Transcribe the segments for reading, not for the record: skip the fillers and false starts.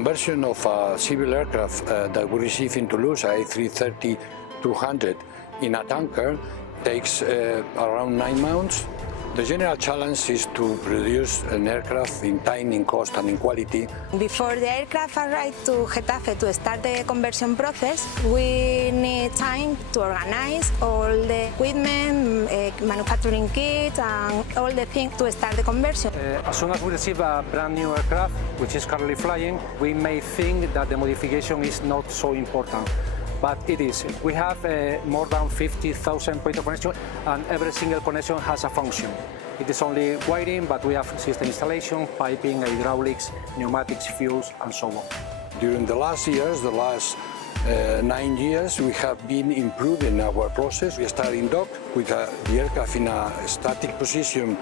conversion of a civil aircraft that we received in Toulouse, A330-200, in a tanker takes around 9 months. The general challenge is to produce an aircraft in time, in cost and in quality. Before the aircraft arrived to Getafe to start the conversion process, we need time to organize all the equipment, manufacturing kits and all the things to start the conversion. As soon as we receive a brand new aircraft, which is currently flying, we may think that the modification is not so important. But it is. We have more than 50,000 points of connection, and every single connection has a function. It is only wiring, but we have system installation, piping, hydraulics, pneumatics, fuels, and so on. During the last years, the last 9 years, we have been improving our process. We start in dock with the aircraft in a static position,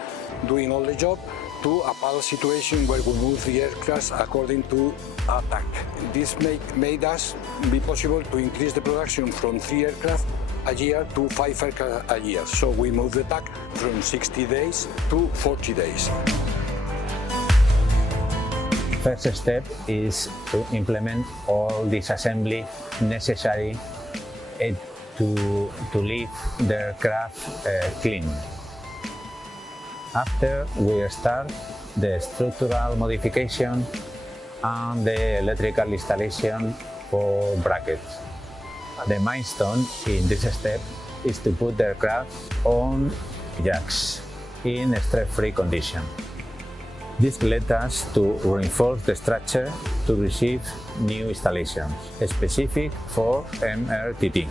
doing all the job, to a PAL situation where we move the aircraft according to attack. This made us be possible to increase the production from 3 aircraft a year to 5 aircraft a year. So we moved the TAC from 60 days to 40 days. First step is to implement all disassembly necessary to leave the aircraft clean. After, we start the structural modification and the electrical installation for brackets. The milestone in this step is to put the aircraft on jacks in stress-free condition. This led us to reinforce the structure to receive new installations, specific for MRTT.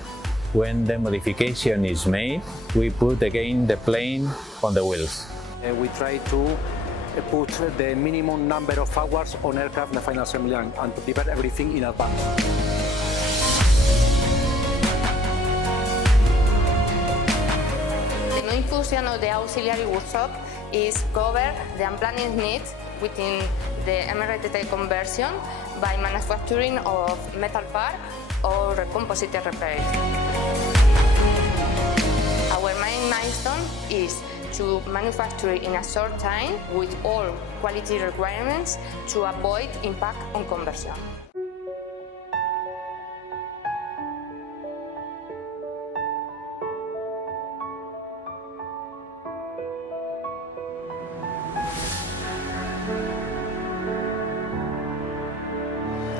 When the modification is made, we put again the plane on the wheels. We try to put the minimum number of hours on aircraft in the final assembly line and to prepare everything in advance. The new inclusion of the auxiliary workshop is cover the unplanned needs within the MRTT conversion by manufacturing of metal part or composite repairs. Our main milestone is to manufacture in a short time with all quality requirements to avoid impact on conversion.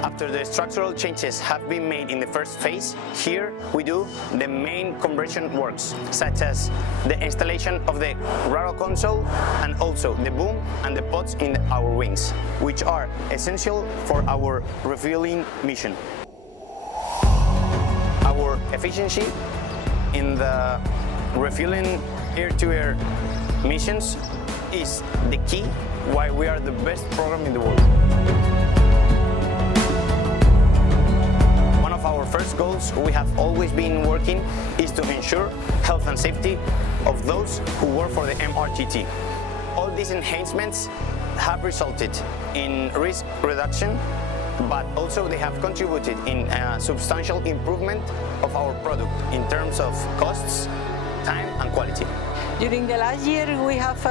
After the structural changes have been made in the first phase, here we do the main conversion works, such as the installation of the radar console and also the boom and the pods in our wings, which are essential for our refueling mission. Our efficiency in the refueling air-to-air missions is the key why we are the best program in the world. Our first goals we have always been working is to ensure health and safety of those who work for the MRTT. All these enhancements have resulted in risk reduction, but also they have contributed in a substantial improvement of our product in terms of costs, time and quality. During the last year, we have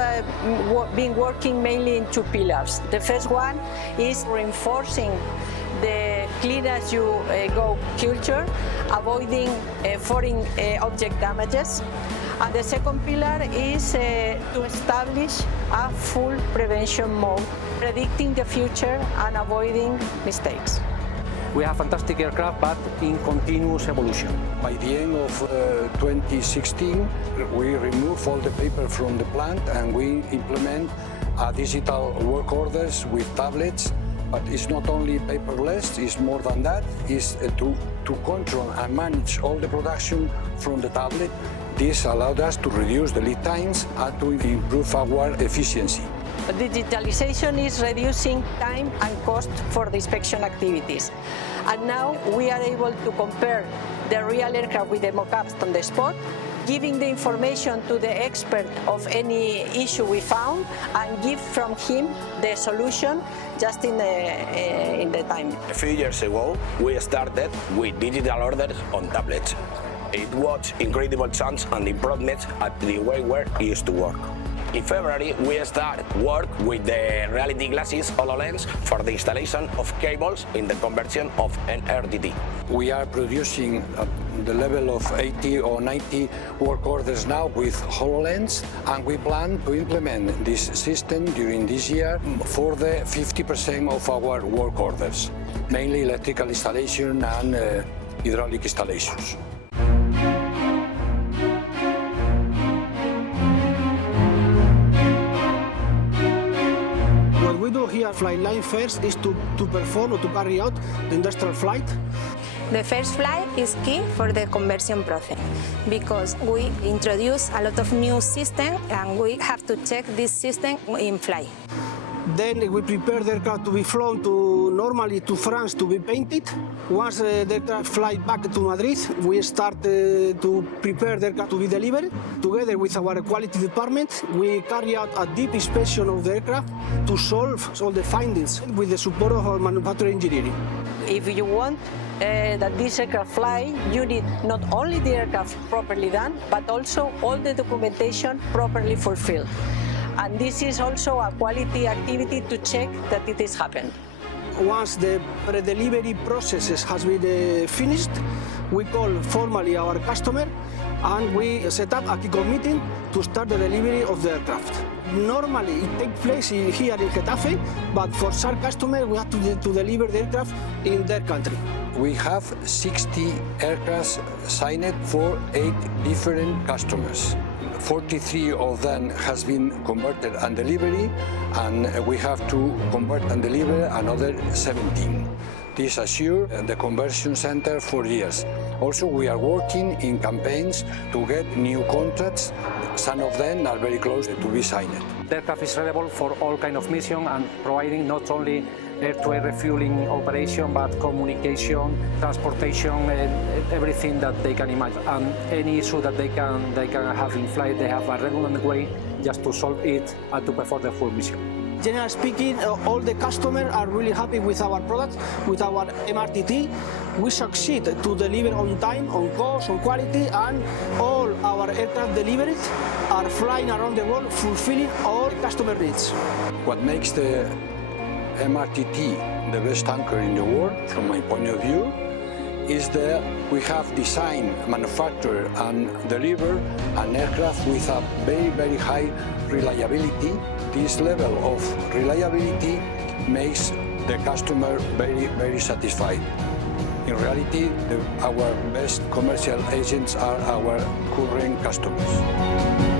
been working mainly in 2 pillars. The first one is reinforcing the clean as you go culture, avoiding foreign object damages. And the second pillar is to establish a full prevention mode, predicting the future and avoiding mistakes. We have fantastic aircraft, but in continuous evolution. By the end of 2016, we remove all the paper from the plant and we implement digital work orders with tablets. But it's not only paperless, it's more than that. It's to control and manage all the production from the tablet. This allowed us to reduce the lead times and to improve our efficiency. Digitalization is reducing time and cost for the inspection activities. And now we are able to compare the real aircraft with the mock-ups on the spot, giving the information to the expert of any issue we found and give from him the solution just in the time. A few years ago, we started with digital orders on tablets. It was incredible chance and improvements at the way we used to work. In February, we start work with the reality glasses HoloLens for the installation of cables in the conversion of MRTT. We are producing at the level of 80 or 90 work orders now with HoloLens, and we plan to implement this system during this year for the 50% of our work orders, mainly electrical installation and hydraulic installations. What we do here at Flight Line first is to perform or to carry out the industrial flight. The first flight is key for the conversion process because we introduce a lot of new systems and we have to check this system in flight. Then we prepare the aircraft to be flown normally to France to be painted. Once the aircraft fly back to Madrid, we start to prepare the aircraft to be delivered. Together with our quality department, we carry out a deep inspection of the aircraft to solve all the findings with the support of our manufacturing engineering. If you want that this aircraft fly, you need not only the aircraft properly done, but also all the documentation properly fulfilled. And this is also a quality activity to check that it is happened. Once the pre-delivery processes has been finished, we call formally our customer and we set up a kickoff meeting to start the delivery of the aircraft. Normally it takes place here in Getafe, but for some customers we have to deliver the aircraft in their country. We have 60 aircraft signed for 8 different customers. 43 of them has been converted and delivery, and we have to convert and deliver another 17. This assures the conversion center for years. Also, we are working in campaigns to get new contracts. Some of them are very close to be signed. The aircraft is reliable for all kinds of missions and providing not only air-to-air refueling operation, but communication, transportation, everything that they can imagine. And any issue that they can have in flight, they have a regular way just to solve it and to perform the full mission. Generally speaking, all the customers are really happy with our product, with our MRTT. We succeed to deliver on time, on cost, on quality, and all our aircraft deliveries are flying around the world, fulfilling all customer needs. What makes the MRTT the best tanker in the world, from my point of view, is that we have designed, manufactured, and delivered an aircraft with a very, very high reliability. This level of reliability makes the customer very, very satisfied. In reality, our best commercial agents are our current customers.